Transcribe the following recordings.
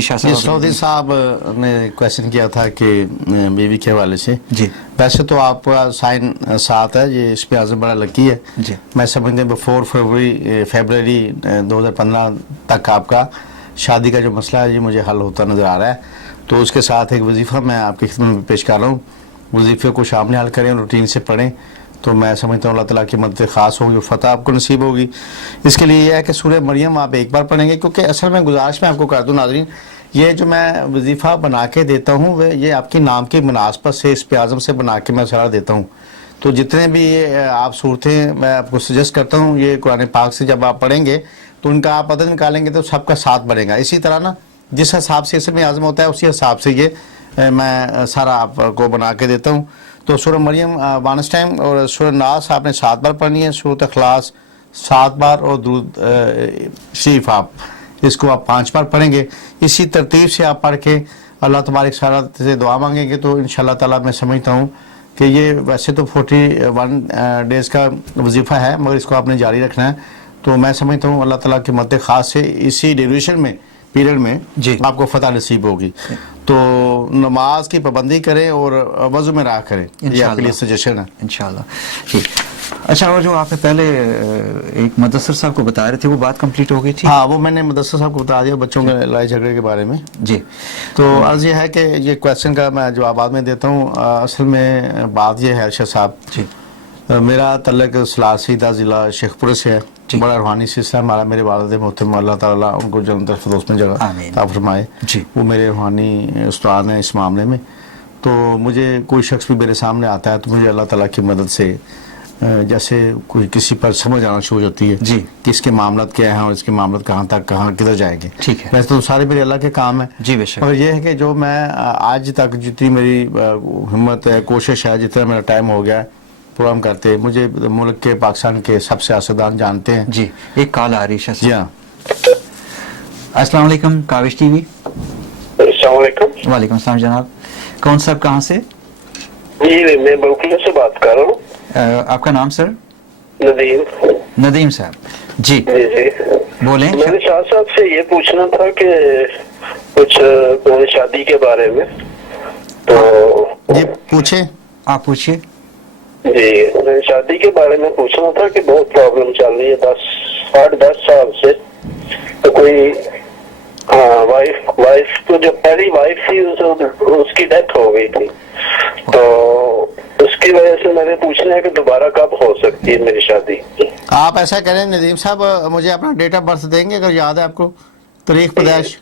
जी शाह साहब, सऊदी साहब ने क्वेश्चन किया था कि बीवी के हवाले से जी वैसे तो आपका साइन 7 है, ये इस पे आज़म बड़ा लकी है। जी मैं समझते हैं 4 फरवरी 2015 तक आपका शादी का जो मसला है ये मुझे हल होता नज़र आ रहा है। तो उसके साथ एक वजीफ़ा मैं आपकी खिदमत में पेश कर रहा हूँ। वजीफ़े को शाम में हल करें, रूटीन से पढ़ें, तो मैं समझता हूँ अल्लाह ताला की मदद ख़ास होगी और फतह आपको नसीब होगी। इसके लिए यह है कि सूरह मरियम आप एक बार पढ़ेंगे, क्योंकि असल में गुजारिश मैं आपको कर दूँ नाज़रीन, ये जो मैं वजीफ़ा बना के देता हूँ वह ये आपकी नाम की मुनासबत से इस पे आज़म से बना के मैं सारा देता हूँ। तो जितने भी ये आप सूरतें मैं आपको सजेस्ट करता हूँ, ये कुरान पाक से जब आप पढ़ेंगे तो उनका आप अदद निकालेंगे तो सबका साथ बढ़ेगा। इसी तरह ना जिस हिसाब से इसमें आज़म होता है उसी हिसाब से ये मैं सारा आपको बना के देता हूँ। तो सूरह मरियम 1 टाइम और सूरह नास आपने 7 बार पढ़नी है, सूरह इखलास 7 बार और दुरूद शरीफ आप इसको आप 5 बार पढ़ेंगे। इसी तरतीब से आप पढ़ के अल्लाह तबारक सारा से दुआ मांगेंगे तो इंशाअल्लाह ताला मैं समझता हूँ कि ये वैसे तो 41 डेज़ का वजीफ़ा है, मगर इसको आपने जारी रखना है। तो मैं समझता हूँ अल्लाह ताला की मदद ख़ास से इसी ड्यूरेशन में पीरियड में जी आपको फतह नसीब होगी। तो नमाज की पाबंदी करें और वज़ू में रहा करें, ये आपके लिए सजेशन है इंशाल्लाह। ठीक, अच्छा, और जो आपने पहले एक मुदस्सिर साहब को बता रहे थे वो बात कंप्लीट हो गई थी? हाँ, वो मैंने मुदस्सिर साहब को बता दिया बच्चों के लड़ाई झगड़े के बारे में। जी, तो अर्ज़ ये है कि ये क्वेश्चन का मैं जवाब बाद में देता हूँ। असल में बात ये है अर्शद साहब जी, मेरा तल्लक सलासीदा ज़िला शेखपुर से है। बड़ा रूहानी सिलसिला हमारा, मेरे वालिद मोहतरम अल्लाह ताला उनको जन्नत फिरदौस में जगह अता फरमाए। जी, वो मेरे रूहानी उस्ताद हैं इस मामले में। तो मुझे कोई शख्स भी मेरे सामने आता है तो मुझे अल्लाह ताला की मदद से जैसे कोई किसी पर समझ आना शुरू होती है जी, कि इसके मामलत क्या हैं और इसके मामलत कहाँ तक कहाँ किधर जाएंगे। ठीक है, वैसे तो सारे मेरे अल्लाह के काम है जी बेशक, और ये है कि जो मैं आज तक जितनी मेरी हिम्मत है, कोशिश है, जितना मेरा टाइम हो गया है प्रोग्राम करते, मुझे मुल्क के पाकिस्तान के सब सियासतदान जानते हैं। जी, एक कॉल आ रही है। जी हाँ, अस्सलाम वालेकुम काविश टीवी। अस्सलाम वालेकुम। वालेकुम सलाम जनाब, कौन साहब कहाँ से? जी मैं बल्कि से बात कर रहा हूँ। आपका नाम सर? नदीम। नदीम साहब, जी जी जी बोलें। मैंने शाह साहब से ये पूछना था कि कुछ शादी के बारे में। तो जी पूछे, आप पूछिए। जी मैं शादी के बारे में पूछना था कि बहुत प्रॉब्लम चल रही है 10 साल से। तो कोई वाइफ को जो पहली वाइफ थी उसकी डेथ हो गई थी, तो उसकी वजह से मैंने पूछना है कि दोबारा कब हो सकती है मेरी शादी। आप ऐसा करें नदीम साहब, मुझे अपना डेट ऑफ बर्थ देंगे अगर याद है आपको, तारीख पैदाइश?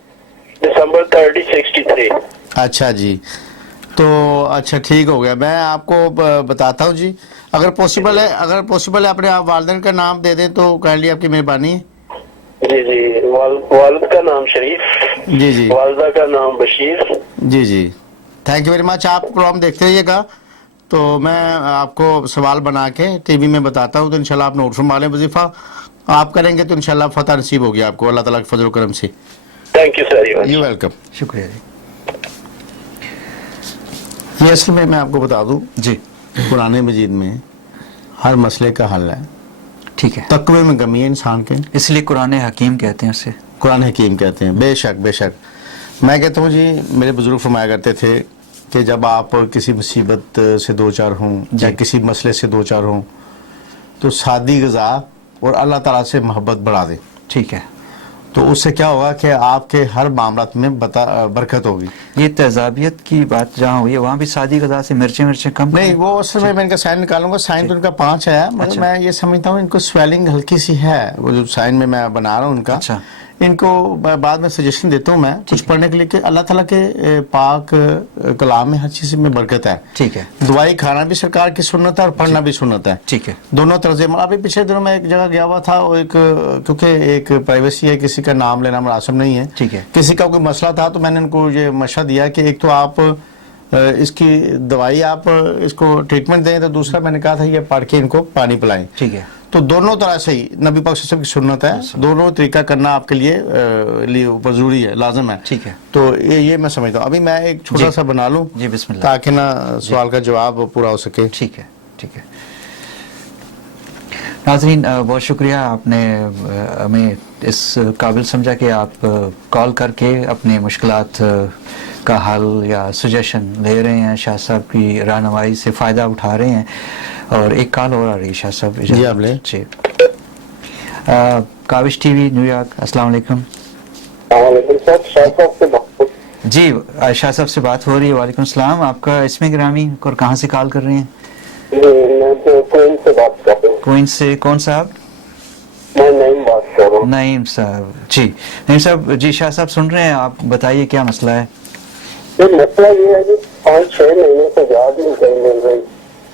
दिसंबर 30 63। अच्छा जी, तो अच्छा ठीक हो गया। मैं आपको बताता हूँ जी, अगर पॉसिबल है अपने आप वालिदैन का नाम दे दें तो काइंडली आपकी मेहरबानी है। जी जी, वालिद का नाम शरीफ, जी जी, वालिदा का नाम बशीर। जी जी, थैंक यू वेरी मच। आप प्रोग्राम देखते रहिएगा, तो मैं आपको सवाल बना के टीवी में बताता हूँ, तो इंशाल्लाह आप नोट फरमा लें। वजीफा आप करेंगे तो इंशाल्लाह फतह नसीब होगी आपको अल्लाह ताला के फजल करम से। Thank you sir. You welcome. शुक्रिया जी। ये असल में मैं आपको बता दूं जी, कुरान मजीद में हर मसले का हल है। ठीक है, तकवे में कमी है इंसान के, इसलिए कुरान हकीम कहते हैं उसे। कुरान हकीम कहते हैं। बेशक बेशक, मैं कहता हूँ जी, मेरे बुजुर्ग फरमाया करते थे कि जब आप किसी मुसीबत से दो चार हों या किसी मसले से दो चार हों तो सादी ग़िज़ा और अल्लाह ताला से मोहब्बत बढ़ा दें। ठीक है, तो उससे क्या होगा कि आपके हर मामलात में बरकत होगी। ये तेजाबियत की बात जहाँ हुई है वहाँ भी सादी ग़िज़ा से मिर्चें कम नहीं, वो असल में मैं इनका साइन निकालूंगा। साइन तो इनका 5 है, मगर अच्छा, मैं ये समझता हूँ इनको स्वेलिंग हल्की सी है, वो जो साइन में मैं बना रहा हूँ उनका। अच्छा, इनको बाद में सजेशन देता हूँ मैं कुछ पढ़ने के लिए कि अल्लाह ताला के पाक कलाम में हर चीज़ में बरकत है। ठीक है, दवाई खाना भी सरकार की सुन्नत है और पढ़ना भी सुन्नत है। ठीक है, दोनों तरह से। अभी पिछले दिनों में एक जगह गया हुआ था, वो एक क्योंकि एक प्राइवेसी है, किसी का नाम लेना मुनासिब नहीं है। ठीक है, किसी का कोई मसला था तो मैंने उनको ये मशवरा दिया कि एक तो आप इसकी दवाई आप इसको ट्रीटमेंट दें, तो दूसरा मैंने कहा था ये पढ़ के इनको पानी पिलाएं। ठीक है, तो दोनों तरह से ही नबी पाक सल्लल्लाहु अलैहि वसल्लम की सुन्नत है, दोनों तरीका करना आपके लिए ऊपर जरूरी है, लाजम है। ठीक है, तो ये मैं समझता हूँ। अभी मैं एक छोटा सा बना लूँ जी बिस्मिल्लाह, ताकि ना सवाल का जवाब पूरा हो सके। ठीक है, ठीक है। नाज़रीन बहुत शुक्रिया, आपने हमें اس قابل سمجھا کہ آپ کال کر کے اپنے مشکلات کا حل یا سجیشن لے رہے ہیں، شاہ صاحب کی رہنمائی سے فائدہ اٹھا رہے ہیں. اور ایک کال اور آ رہی ہے شاہ صاحب. جی آپ لیں. جی کاوش ٹی وی نیو یارک، السلام علیکم. جی شاہ صاحب سے بات ہو رہی ہے. وعلیکم السلام. آپ کا اسم گرامی اور کہاں سے کال کر رہے ہیں؟ میں کوئن سے بات کر رہا ہوں. کوئن سے کون صاحب؟ میں نعیم بات کر رہا ہوں. نعیم صاحب. جی نعیم صاحب. جی شاہ صاحب سن رہے ہیں، آپ بتائیے کیا مسئلہ ہے؟ مسئلہ یہ ہے کہ 5-6 مہینے سے یاد نہیں کہیں مل رہی،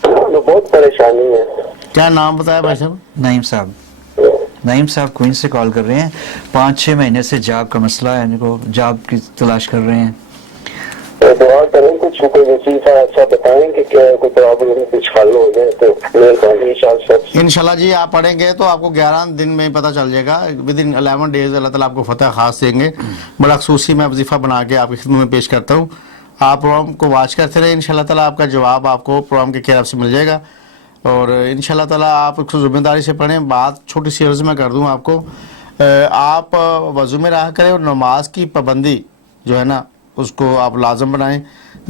تو بہت پریشانی ہے. کیا نام بتایا بھائی صاحب؟ نعیم صاحب. نعیم صاحب کوئن سے کال کر رہے ہیں. 5-6 مہینے سے جاب کا مسئلہ ہے، یعنی کو جاب کی تلاش کر رہے ہیں. تو دعا کریں، کچھ کوئی وظیفہ ایسا بتائیں کہ کیا کوئی پرابلم کچھ حل ہو جائے تو مہربانی. انشاءاللہ جی آپ پڑھیں گے تو آپ کو 11 دن میں پتہ چل جائے گا. ود ان 11 ڈیز اللہ تعالیٰ آپ کو فتح خاص دیں گے. بڑا خصوصی میں وظیفہ بنا کے آپ کی خدمت میں پیش کرتا ہوں. آپ پروگرام کو واچ کرتے رہے، انشاءاللہ تعالیٰ آپ کا جواب آپ کو پروگرام کے کیئر سے مل جائے گا. اور انشاءاللہ تعالیٰ آپ اس کو ذمہ داری سے پڑھیں. بات چھوٹی سی عرض میں کر دوں آپ کو، آپ وضو میں رہا کریں اور نماز کی پابندی جو ہے نا اس کو آپ لازم بنائیں.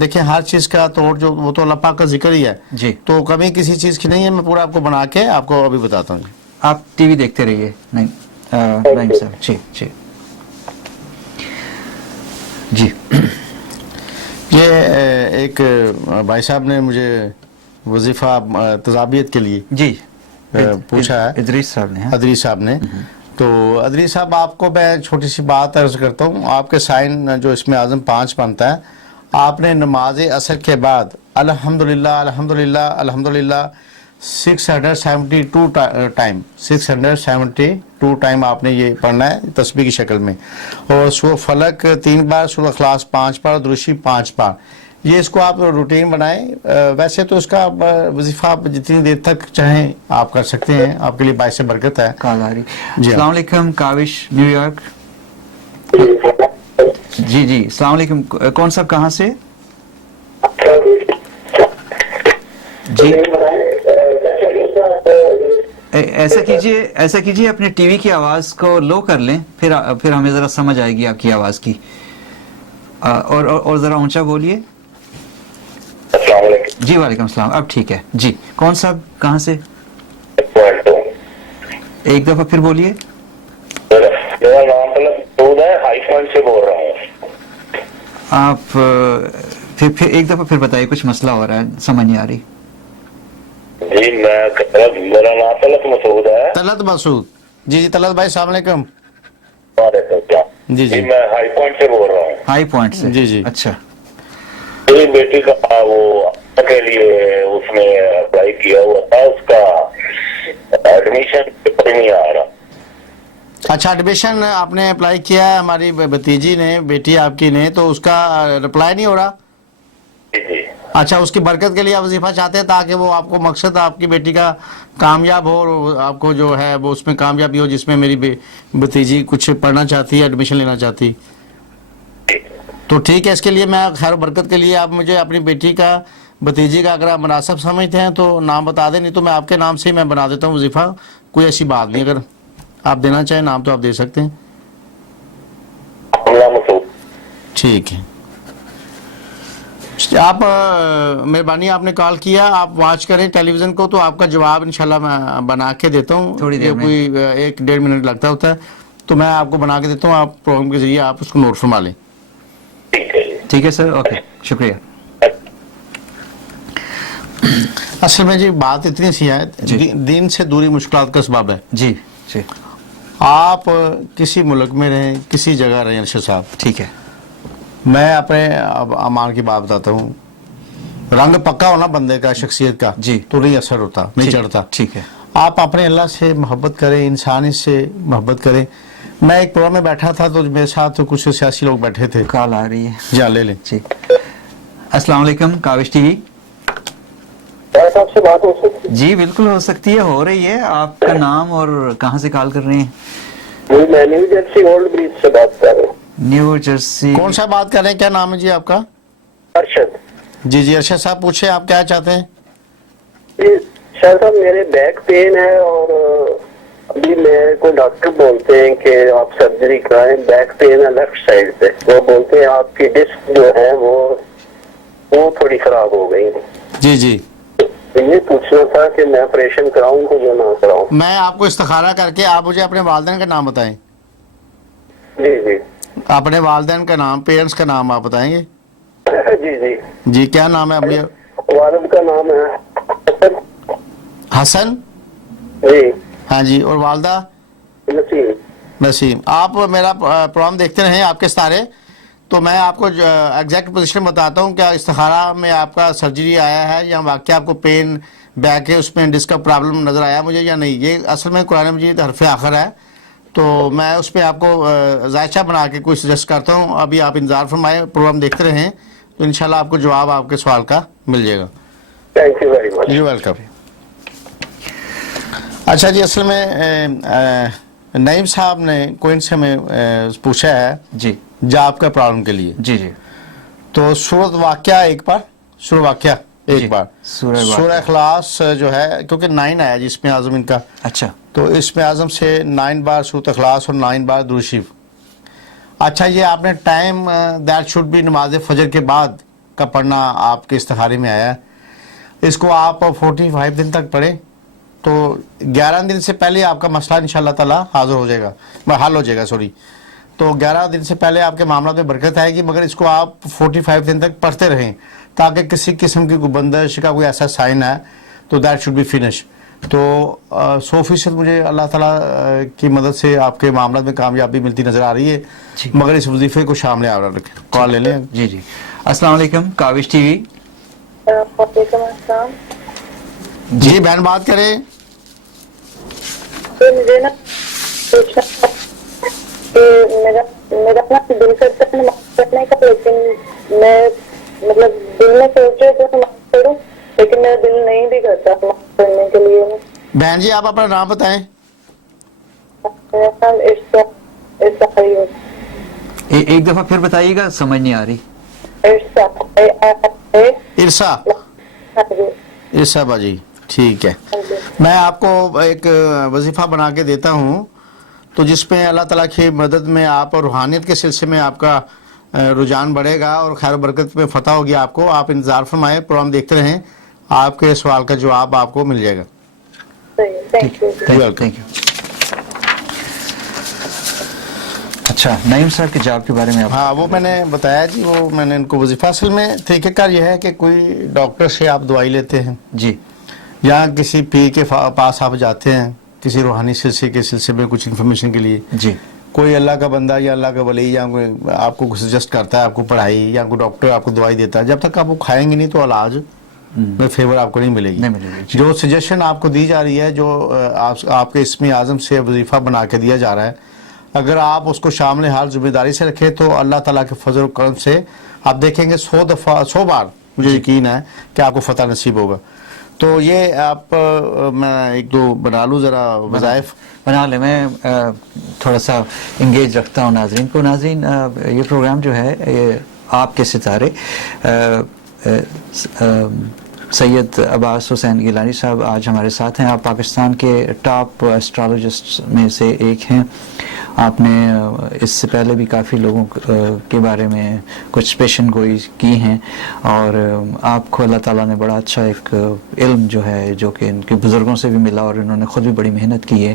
دیکھیں ہر چیز کا توڑ جو وہ تو اللہ پاک کا ذکر ہی ہے، جی تو کمی کسی چیز کی نہیں ہے. میں پورا آپ کو بنا کے آپ کو ابھی بتاتا ہوں. آپ ٹی وی دیکھتے رہیے. نعیم صاحب. جی جی جی. یہ ایک بھائی صاحب نے مجھے وظیفہ تضابیت کے لیے جی پوچھا ہے، ادریس صاحب نے. ادریس صاحب نے. تو ادریس صاحب آپ کو میں چھوٹی سی بات عرض کرتا ہوں. آپ کے سائن جو اسم اعظم 5 بنتا ہے، آپ نے نماز عصر کے بعد الحمدللہ الحمدللہ الحمدللہ 672 ٹائم 672 ٹائم آپ نے یہ پڑھنا ہے تسبیح کی شکل میں. اور سورہ فلق 3 بار، سورہ اخلاص 5 بار، درشی 5 بار. یہ اس کو آپ روٹین بنائیں. ویسے تو اس کا وظیفہ آپ جتنی دیر تک چاہیں آپ کر سکتے ہیں، آپ کے لیے باعث برکت ہے. کال آ رہی. جی السلام علیکم. کاوش نیو یارک. جی جی السلام علیکم. کون صاحب کہاں سے؟ جی ایسا کیجیے اپنے ٹی وی کی آواز کو لو کر لیں، پھر ہمیں ذرا سمجھ آئے گی آپ کی آواز کی. اور ذرا اونچا بولیے. السلام علیکم. جی وعلیکم السلام. اب ٹھیک ہے. جی کون صاحب کہاں سے؟ ایک دفعہ پھر بولیے. میرا نام مسعود ہے، ہائی پوائنٹ سے بول رہا ہوں. آپ پھر ایک دفعہ پھر بتائیے، کچھ مسئلہ ہو رہا ہے، سمجھ نہیں آ رہی. جی میرا نام طلعت مسعود ہے. طلعت مسعود. جی جی طلعت بھائی السلام علیکم. جی جی میں ہائی پوائنٹ سے بول رہا ہوں. ہائی پوائنٹ سے. جی جی. اچھا. میری بیٹی کا وہ کے لیے اس نے اپلائی کیا ہوا تھا، اس کا ایڈمیشن نہیں آ رہا. اچھا ایڈمیشن آپ نے اپلائی کیا ہے، ہماری بھتیجی نے، بیٹی آپ کی نے، تو اس کا رپلائی نہیں ہو رہا. جی. اچھا اس کی برکت کے لیے آپ وظیفہ چاہتے ہیں تاکہ وہ آپ کو مقصد آپ کی بیٹی کا کامیاب ہو، اور آپ کو جو ہے وہ اس میں کامیابی ہو جس میں میری بھتیجی کچھ پڑھنا چاہتی ہے، ایڈمیشن لینا چاہتی. تو ٹھیک ہے، اس کے لیے میں خیر و برکت کے لیے آپ مجھے اپنی بیٹی کا، بھتیجی کا اگر آپ مناسب سمجھتے ہیں تو نام بتا دیں، نہیں تو میں آپ کے نام سے ہی میں بنا دیتا ہوں وظیفہ. کوئی ایسی بات نہیں، اگر آپ دینا چاہیں نام تو آپ دے سکتے ہیں. ٹھیک ہے. آپ مہربانی آپ نے کال کیا، آپ واچ کریں ٹیلی ویژن کو تو آپ کا جواب انشاءاللہ میں بنا کے دیتا ہوں. تھوڑی دیر میں کوئی 1-1.5 منٹ لگتا ہوتا ہے تو میں آپ کو بنا کے دیتا ہوں. آپ پروگرام کے ذریعے آپ اس کو نوٹ فرما لیں. ٹھیک ہے سر. اوکے شکریہ. اصل میں جی بات اتنی سی ہے، دین سے دوری مشکلات کا سبب ہے. جی جی. آپ کسی ملک میں رہیں، کسی جگہ رہیں ارشد صاحب، ٹھیک ہے. میں اپنے امان کی بات بتاتا ہوں. رنگ پکا ہونا بندے کا، شخصیت کا، جی تو نہیں اثر ہوتا، نہیں چڑھتا. ٹھیک ہے. آپ اپنے اللہ سے محبت کریں، انسان سے محبت کریں. میں ایک پروگرام میں بیٹھا تھا تو میرے ساتھ کچھ سیاسی لوگ بیٹھے تھے. کال آ رہی ہے. جی لے لیں. جی السلام علیکم. کاوش ٹی وی. صاحب سے بات ہو سکتی؟ جی بالکل ہو سکتی ہے، ہو رہی ہے. آپ کا نام اور کہاں سے کال کر رہے ہیں؟ میں نیو جرسی اولڈ برج سے بات کر رہا ہوں. New Jersey. کون سا بات کر رہے ہیں؟ کیا نام ہے جی آپ کا؟ ارشد. جی جی ارشد صاحب پوچھیں آپ کیا چاہتے ہیں. شاہ صاحب میرے بیک پین ہے اور ابھی میرے کو ڈاکٹر بولتے ہیں کہ آپ سرجری کرائیں, بیک پین ہے لیفٹ سائڈ پہ, وہ بولتے ہیں آپ کی ڈسک جو ہے وہ تھوڑی خراب ہو گئی. جی جی, یہ پوچھنا تھا کہ میں آپریشن کراؤں کہ نہ کراؤں. میں آپ کو استخارہ کر کے, آپ مجھے اپنے والدین کا نام بتائیں. جی جی اپنے والدین کا نام, پیرنٹس کا نام آپ بتائیں گے؟ جی جی جی, کیا نام ہے ابھی؟ والد کا نام ہے حسن. جی. ہاں جی, اور والدہ؟ نسیم. نسیم. آپ میرا پروگرام دیکھتے رہیں آپ کے ستارے, تو میں آپ کو ایگزیکٹ پوزیشن بتاتا ہوں. کیا استخارہ میں آپ کا سرجری آیا ہے یا واقعہ آپ کو پین بیک ہے اس میں ڈسک کا پرابلم نظر آیا مجھے یا نہیں؟ یہ اصل میں قرآن مجید حرف آخر ہے, تو میں اس پہ آپ کو ذائچہ بنا کے کوئی سجیسٹ کرتا ہوں. ابھی آپ انتظار فرمائیں, پروگرام دیکھتے رہیں, تو انشاءاللہ آپ کو جواب آپ کے سوال کا مل جائے گا. Thank you very much. You welcome. اچھا جی, اصل میں نعیم صاحب نے کوئن سے ہمیں پوچھا ہے جی جاب کا پرابلم کے لیے. جی جی, تو سورۃ واقعہ ایک بار, سورہ واقعہ ایک بار, سورہ اخلاص جو ہے, کیونکہ 9 آیا جی اس میں اعظم ان کا, اچھا, تو اس میں اعظم سے 9 بار سورۃ اخلاص اور 9 بار درود شریف. اچھا, یہ آپ نے ٹائم دیٹ شوڈ بی نماز فجر کے بعد کا پڑھنا آپ کے استخارے میں آیا ہے. اس کو آپ 45 دن تک پڑھیں تو 11 دن سے پہلے آپ کا مسئلہ انشاءاللہ تعالی حل ہو جائے گا. تو 11 دن سے پہلے آپ کے معاملات میں برکت آئے گی, مگر اس کو آپ 45 دن تک پڑھتے رہیں تاکہ کسی قسم کی کوئی بندش کا کوئی ایسا سائن ہے تو دیٹ شوڈ بی فنش. تو 100% مجھے اللہ تعالیٰ کی مدد سے آپ کے معاملات میں کامیابی ملتی نظر آ رہی ہے, مگر اس وظیفے کو شامل آ رکھیں. کال لے لیں. جی جی, السلام علیکم, کاوش ٹی وی. وعلیکم السلام. جی بہن بات کریں. مجھے نا پوچھنا تھا کہ میرا اپنا دل کرتا ہے نماز پڑھنے کا, لیکن میں مطلب دل میں سوچے تو نماز پڑھوں, لیکن میرا دل نہیں بھی کرتا نماز پڑھنے کے لیے. بہن جی آپ اپنا نام بتائیں. میرا نام عرصہ. ایک دفعہ پھر بتائیے گا, سمجھ نہیں آ رہی. عرصہ. عرصہ باجی, ٹھیک ہے. میں آپ کو ایک وظیفہ بنا کے دیتا ہوں تو جس میں اللہ تعالیٰ کی مدد میں آپ اور روحانیت کے سلسلے میں آپ کا رجحان بڑھے گا اور خیر و برکت میں فتح ہوگی آپ کو. آپ انتظار فرمائیں, پروگرام دیکھتے رہیں, آپ کے سوال کا جواب آپ کو مل جائے گا. Thank you. اچھا, نعیم صاحب کے جاب کے بارے میں. ہاں, وہ میں نے بتایا جی, وہ میں نے ان کو وظیفہ, اصل میں طریقہ کار یہ ہے کہ کوئی ڈاکٹر سے آپ دوائی لیتے ہیں جی, یا کسی پیر کے پاس آپ جاتے ہیں کسی روحانی سلسلے کے سلسلے میں کچھ انفارمیشن کے لیے. جی, کوئی اللہ کا بندہ یا اللہ کا ولی یا کوئی آپ کو سجیسٹ کرتا ہے آپ کو پڑھائی, یا کوئی ڈاکٹر آپ کو دوائی دیتا ہے, جب تک آپ وہ کھائیں گے نہیں تو علاج میں فیور آپ کو نہیں ملے گی. جو سجیشن آپ کو دی جا رہی ہے, جو آپ کے اسم اعظم سے وظیفہ بنا کے دیا جا رہا ہے, اگر آپ اس کو شامل حال ذمہ داری سے رکھیں تو اللہ تعالیٰ کے فضل و کرم سے آپ دیکھیں گے 100 بار مجھے یقین ہے کہ آپ کو فتح نصیب ہوگا. تو یہ آپ میں ایک دو بنا لوں ذرا وظائف. بنا لیں. میں تھوڑا سا انگیج رکھتا ہوں ناظرین کو. ناظرین, یہ پروگرام جو ہے یہ آپ کے ستارے سید عباس حسین گیلانی صاحب آج ہمارے ساتھ ہیں. آپ پاکستان کے ٹاپ ایسٹرالوجسٹ میں سے ایک ہیں. آپ نے اس سے پہلے بھی کافی لوگوں کے بارے میں کچھ پیشن گوئی کی ہیں, اور آپ کو اللہ تعالیٰ نے بڑا اچھا ایک علم جو ہے جو کہ ان کے بزرگوں سے بھی ملا, اور انہوں نے خود بھی بڑی محنت کی ہے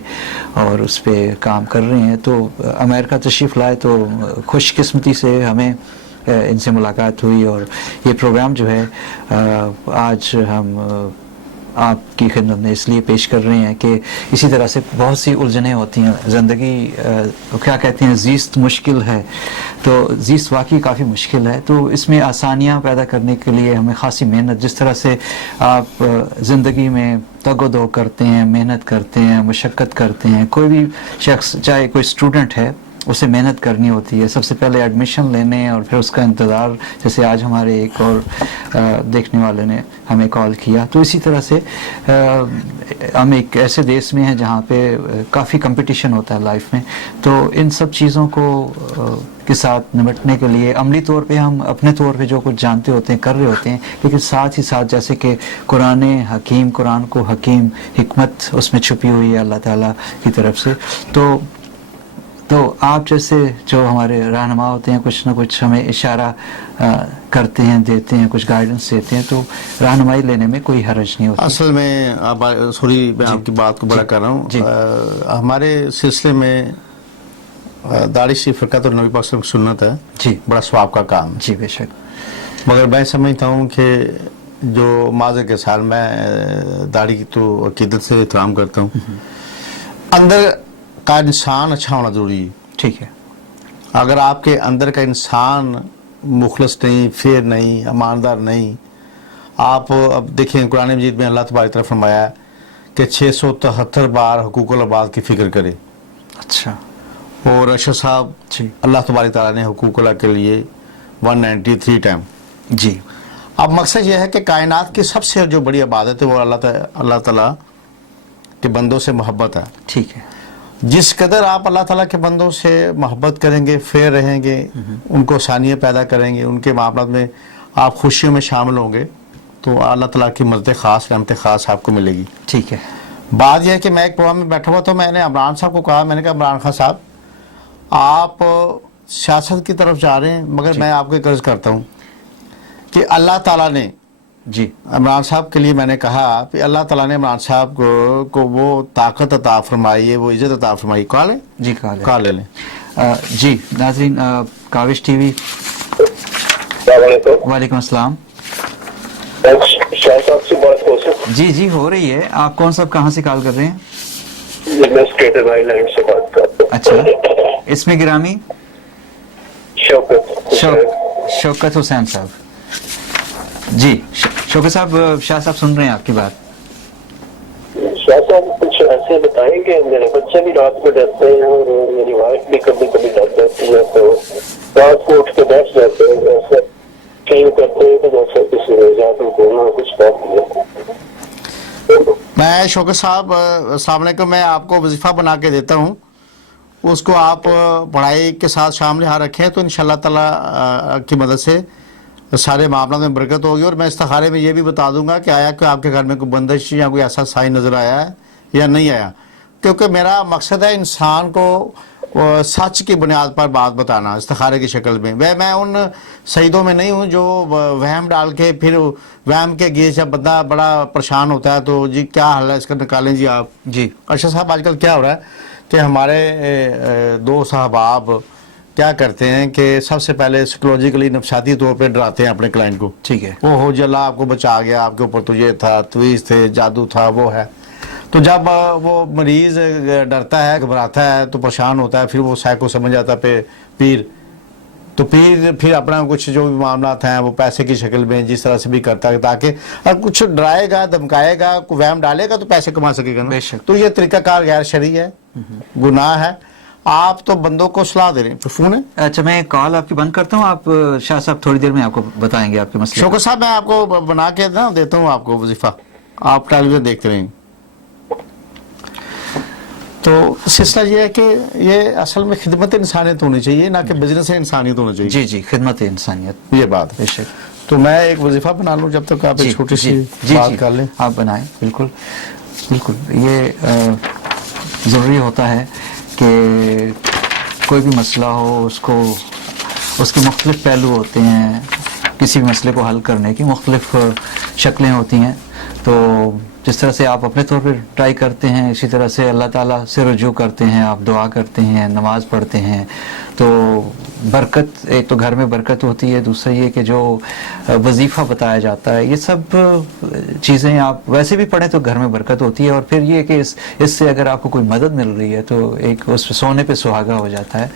اور اس پہ کام کر رہے ہیں. تو امریکہ تشریف لائے تو خوش قسمتی سے ہمیں ان سے ملاقات ہوئی, اور یہ پروگرام جو ہے آج ہم آپ کی خدمت میں اس لیے پیش کر رہے ہیں کہ اسی طرح سے بہت سی الجھنیں ہوتی ہیں. زندگی کیا کہتے ہیں, زیست مشکل ہے, تو زیست واقعی کافی مشکل ہے. تو اس میں آسانیاں پیدا کرنے کے لیے ہمیں خاصی محنت, جس طرح سے آپ زندگی میں تگ و دو کرتے ہیں, محنت کرتے ہیں, مشقت کرتے ہیں, کوئی بھی شخص چاہے کوئی اسٹوڈنٹ ہے اسے محنت کرنی ہوتی ہے. سب سے پہلے ایڈمیشن لینے اور پھر اس کا انتظار, جیسے آج ہمارے ایک اور देखने वाले ने हमें कॉल किया। तो इसी तरह से हम एक ऐसे देश में हैं जहाँ पे काफ़ी कंपटीशन होता है लाइफ में, तो इन सब चीज़ों को के साथ निपटने के लिए अमली तौर पे हम अपने तौर पे जो कुछ जानते होते हैं कर रहे होते हैं, लेकिन साथ ही साथ जैसे कि कुरान हकीम, कुरान को हकीम, हिकमत उसमें छुपी हुई है अल्लाह ताला की तरफ से। तो आप जैसे जो हमारे रहनुमा होते हैं कुछ ना कुछ हमें इशारा करते हैं, देते हैं, कुछ गाइडेंस देते हैं, तो रहनुमाई लेने में कोई हर्ज नहीं होता। असल में आप सॉरी मैं आपकी बात को बड़ा कर रहा हूँ। हमारे सिलसिले में दाढ़ी शरीफ फ़िरक़त और नबी पाक सल्लल्लाहु अलैहि वसल्लम की सुन्नत है जी, बड़ा स्वाब का काम है। जी बेशक। मगर मैं समझता हूँ कि जो माज़र के साल मैं दाढ़ी की तो अकीदत से एहतराम करता हूँ, अंदर का इंसान अच्छा होना ज़रूरी है। ठीक है, अगर आपके अंदर का इंसान मुखलस नहीं, फेर नहीं, ईमानदार नहीं, आप अब देखिए कुरान मजीद में अल्लाह तबारक तरफ फरमाया कि 673 बार हुकूकुल इबाद की फ़िक्र करे। अच्छा। और अशर साहब जी, अल्लाह तबारक ताला ने हुकूकुल्लाह के लिए 193 टाइम। जी। अब मकसद यह है कि कायनात की सबसे जो बड़ी इबादत है वो अल्लाह ताला के बंदों से मोहब्बत है। ठीक है। जिस कदर आप अल्लाह ताला के बंदों से मोहब्बत करेंगे, फेर रहेंगे, उनको आसानियाँ पैदा करेंगे, उनके मामला में आप खुशियों में शामिल होंगे, तो अल्लाह ताला की मदद ख़ास, रहमत ख़ास आपको मिलेगी। ठीक है। बात यह है कि मैं एक प्रोग्राम में बैठा हुआ तो मैंने इमरान साहब को कहा, मैंने कहा इमरान खान साहब आप सियासत की तरफ जा रहे हैं, मगर मैं आपको एक अर्ज़ करता हूँ कि अल्लाह ताला ने जी इमरान साहब के लिए मैंने कहा कि अल्लाह ताला ने इमरान साहब को वो ताकत अता फरमाई है, वो इज़्ज़त अता फरमाई। कॉल है जी, कॉल ले लें। जी नाज़रीन, काविश टीवी। वालेकुम अस्सलाम। शाह साहब से बात हो सकती? जी जी हो रही है। आप कौन साहब कहाँ से कॉल कर रहे हैं? मैं स्टेटन आइलैंड से बात करता हूँ। अच्छा, इसमें गिरामी शौकत शौकत हुसैन साहब। जी शौकत साहब, शाह साहब सुन रहे हैं आपकी बात। शाह साहब कुछ ऐसे बताएंगे, मेरे बच्चे भी रात को डरते हैं और मेरी वाइफ भी कभी कभी डर जाती है, तो रात को उठ के बैठ जाते हैं, ऐसे फील करते हैं कि जैसे किसी ने जादू बोलना कुछ बात। मैं शौकत साहब अस्सलाम वालेकुम, मैं आपको वजीफ़ा बना के देता हूँ, उसको आप पढ़ाई के साथ शामिल यहाँ रखें तो इंशाअल्लाह ताला की मदद से सारे मामला में बरकत होगी। और मैं इस्तिखारे में ये भी बता दूंगा कि आया कि आपके घर में कोई बंदिश या कोई ऐसा साइन नज़र आया है या नहीं आया, क्योंकि मेरा मकसद है इंसान को सच की बुनियाद पर बात बताना इस्तिखारे की शक्ल में। मैं उन सईदों में नहीं हूँ जो वहम डाल के फिर वहम के गिर जब बंदा बड़ा परेशान होता है तो जी क्या हाल है इसका निकालें जी आप। जी अच्छा साहब, आजकल क्या हो रहा है कि हमारे दो साहबाब क्या करते हैं कि सबसे पहले साइकोलॉजिकली नफसाती तौर पे डराते हैं अपने क्लाइंट को। ठीक है। वो हो जल्ला आपको बचा गया, आपके ऊपर तो ये था, तवीज़ थे, जादू था, वो है। तो जब वो मरीज डरता है, घबराता है, तो परेशान होता है, फिर वो साइको समझ आता है पीर, तो पीर फिर अपना कुछ जो भी मामला हैं वो पैसे की शक्ल में जिस तरह से भी करता है, ताकि अगर कुछ डराएगा, धमकाएगा, वहम डालेगा तो पैसे कमा सकेगा ना। तो ये तरीकाकार गैर शरई है, गुनाह है। आप तो बंदों को सलाह दे रहे हैं। फोन है। अच्छा, मैं कॉल आपकी बंद करता हूँ, आप शाह साहब थोड़ी देर में आपको बताएंगे आपके मसले। शौकत साहब, मैं आपको बना के ना देता हूँ आपको वजीफा, आप टेलीविजन देखते रहेंगे। तो सिलसिला ये है कि ये असल में खिदमत इंसानियत होनी चाहिए, ना कि बिजनेस इंसानियत होना चाहिए। जी जी, खिदमत इंसानियत, ये बात है। बेशक। तो मैं एक वजीफा बना लूँ जब तक आप एक छोटी सी बात कर लें। आप बनाएं। बिल्कुल बिल्कुल, ये ज़रूरी होता है कि कोई भी मसला हो उसको उसके मुख्तलिफ पहलू होते हैं, किसी भी मसले को हल करने की मुख्तलिफ शक्लें होती हैं। तो जिस तरह से आप अपने तौर पर ट्राई करते हैं, इसी तरह से अल्लाह ताला से रुजू करते हैं, आप दुआ करते हैं, नमाज पढ़ते हैं, तो बरकत, एक तो घर में बरकत होती है, दूसरा ये कि जो वजीफ़ा बताया जाता है, ये सब चीज़ें आप वैसे भी पढ़ें तो घर में बरकत होती है। और फिर ये कि इससे अगर आपको कोई मदद मिल रही है तो एक उस सोने पे सुहागा हो जाता है।